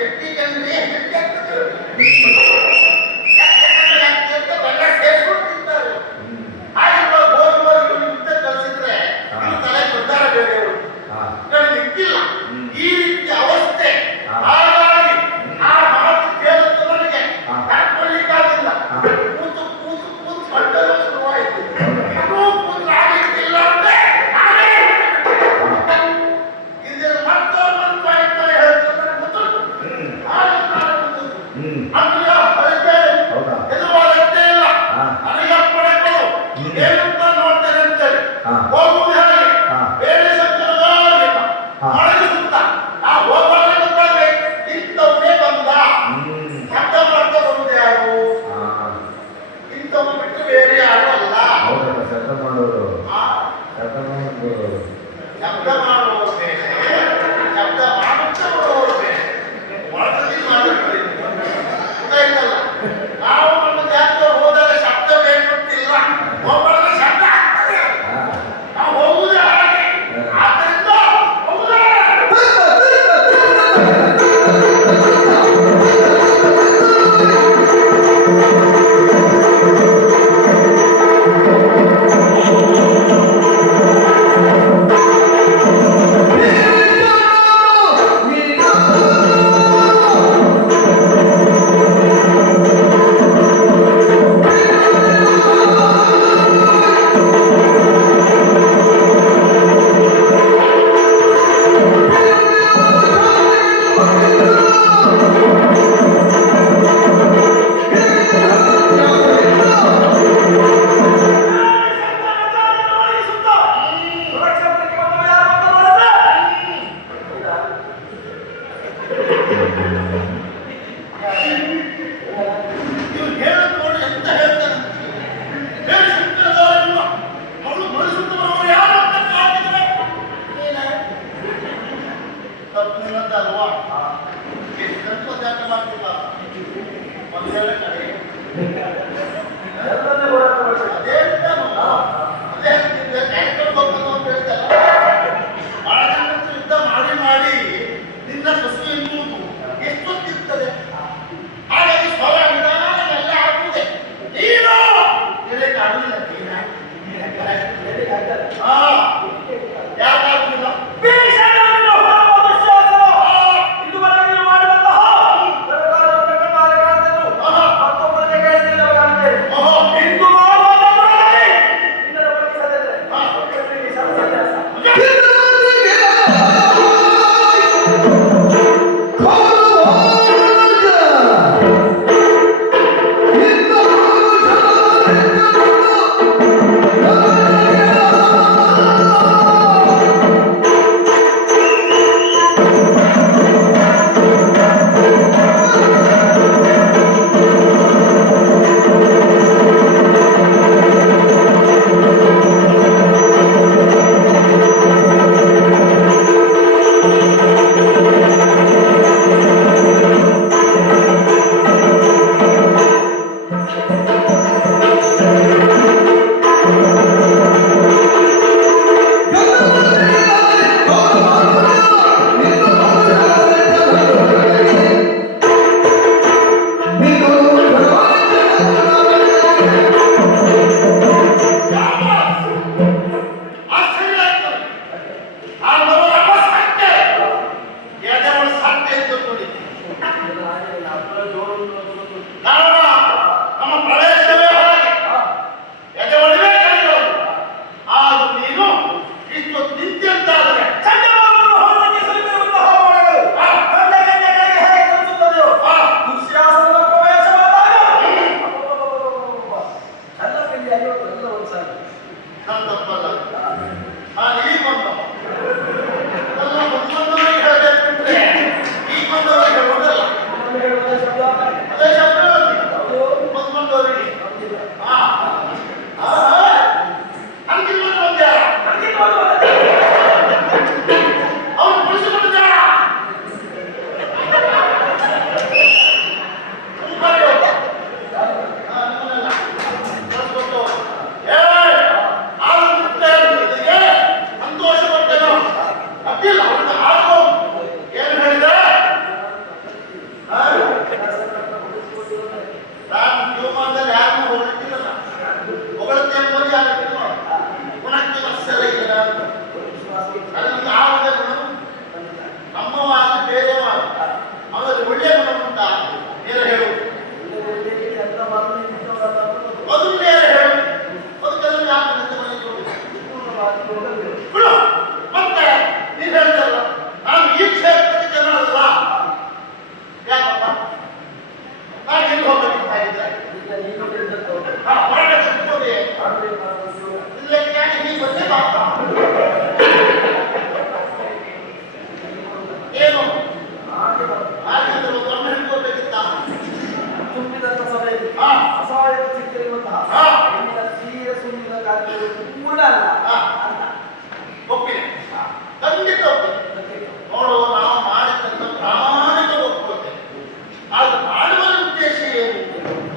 చెప్పి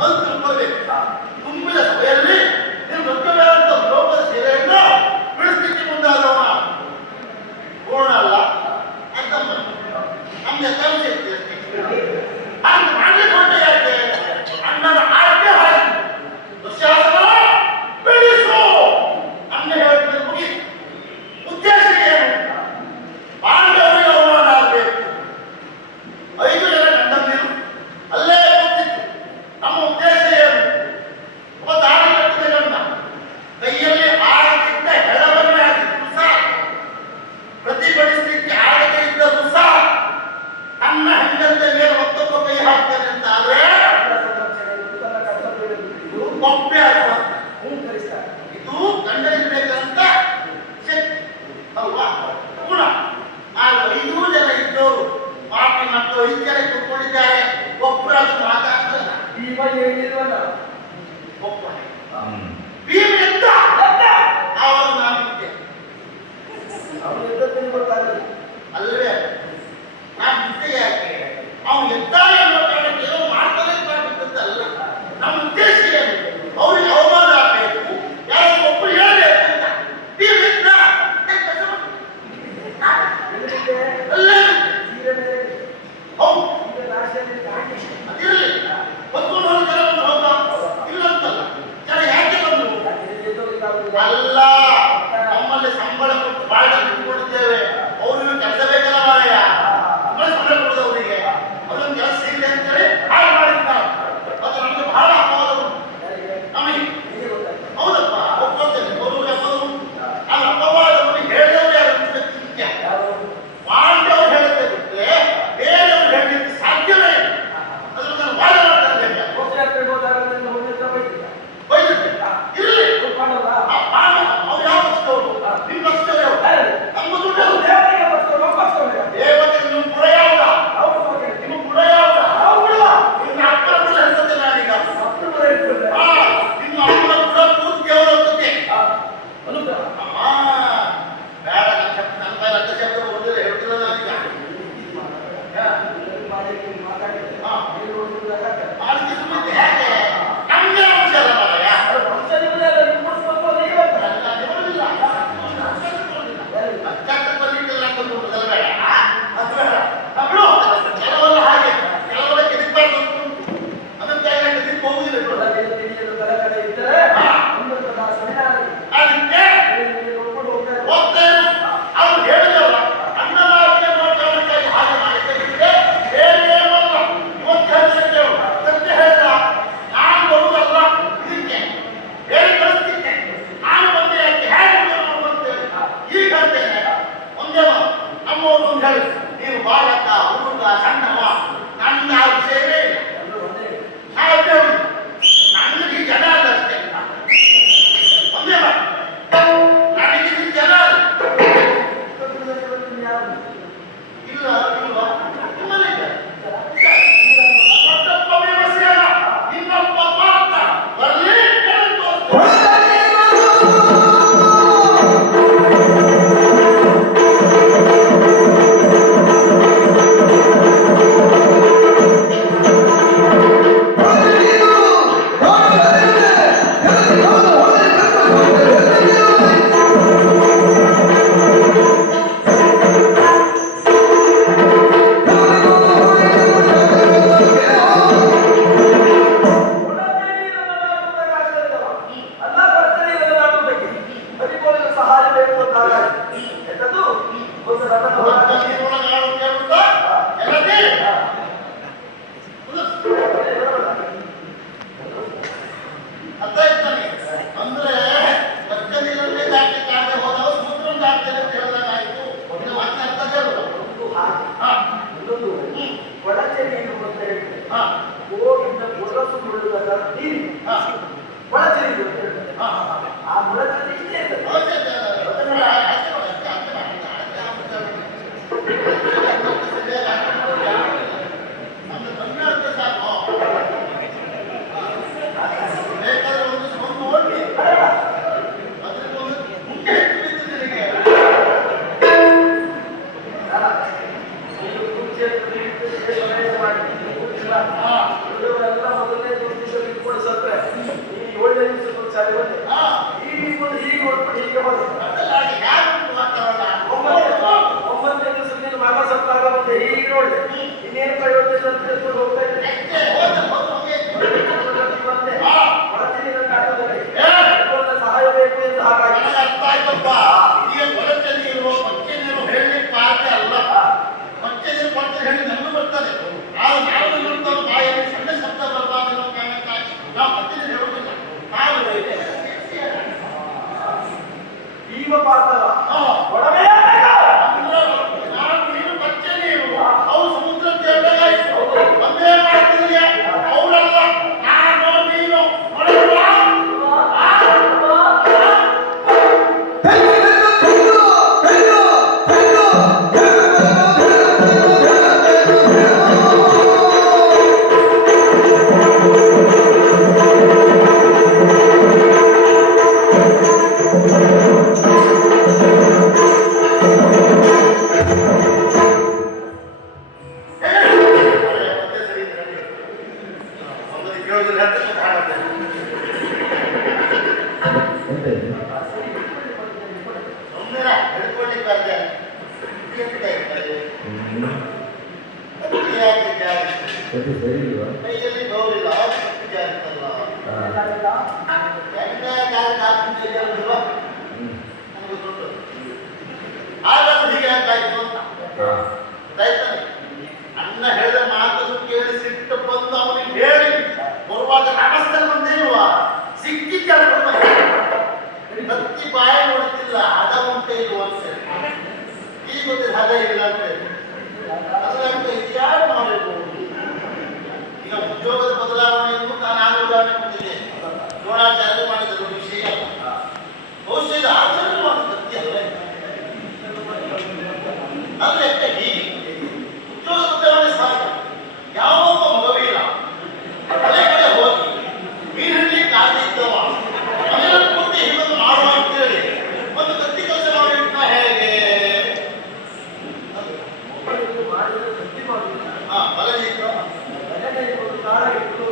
ಬಂದು ತುಂಬಿದ ಸಭೆಯಲ್ಲಿ ಮಾಡಿದರೆ ಗಟ್ಟಿ ಮಾಡುವುದಿಲ್ಲ ಬಲ ಇಟ್ಟು ತಾಳ ಇಟ್ಟು.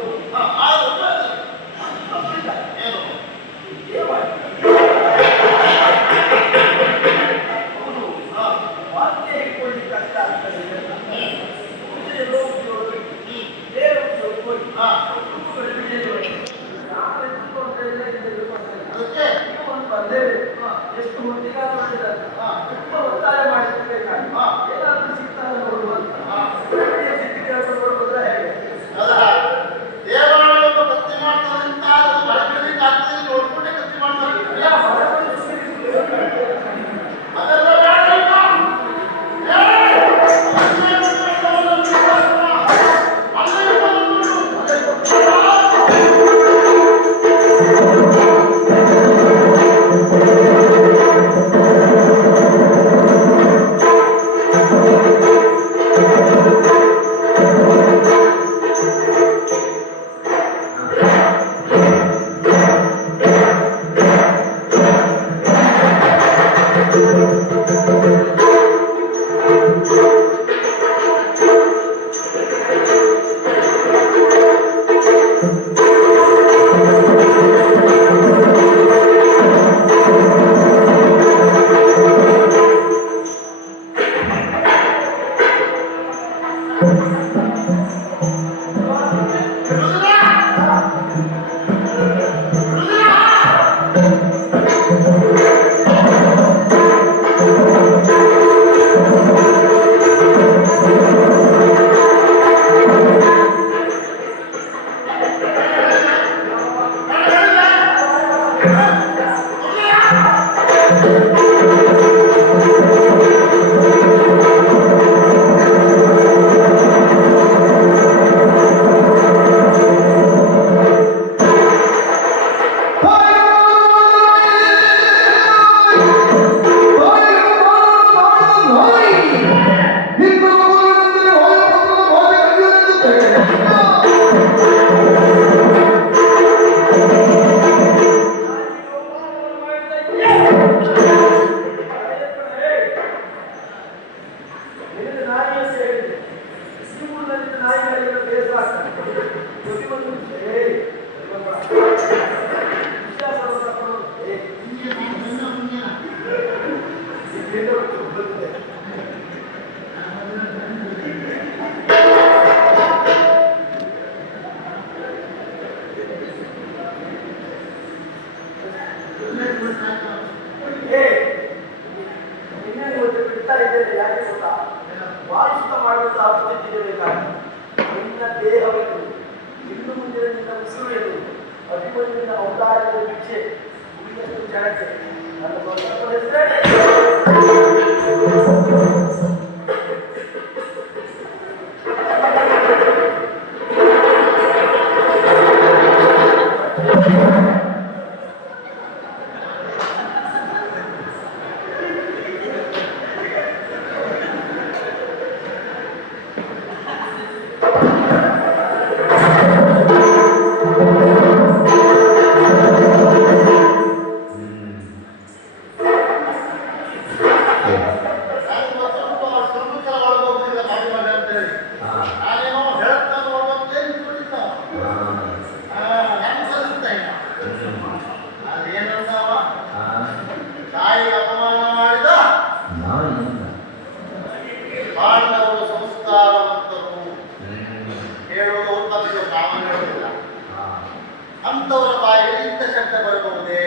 ಅಂಥವರ ಬಾಯಿಗೆ ಇಂಥ ಶಬ್ದ ಬರಬಹುದೇ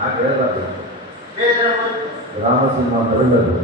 ಹಾಗೆ ಹೇಳಬಾರ್ದು ಬೇರೆ ಗ್ರಾಮಸಿಂಹ ಬರಬೇಕು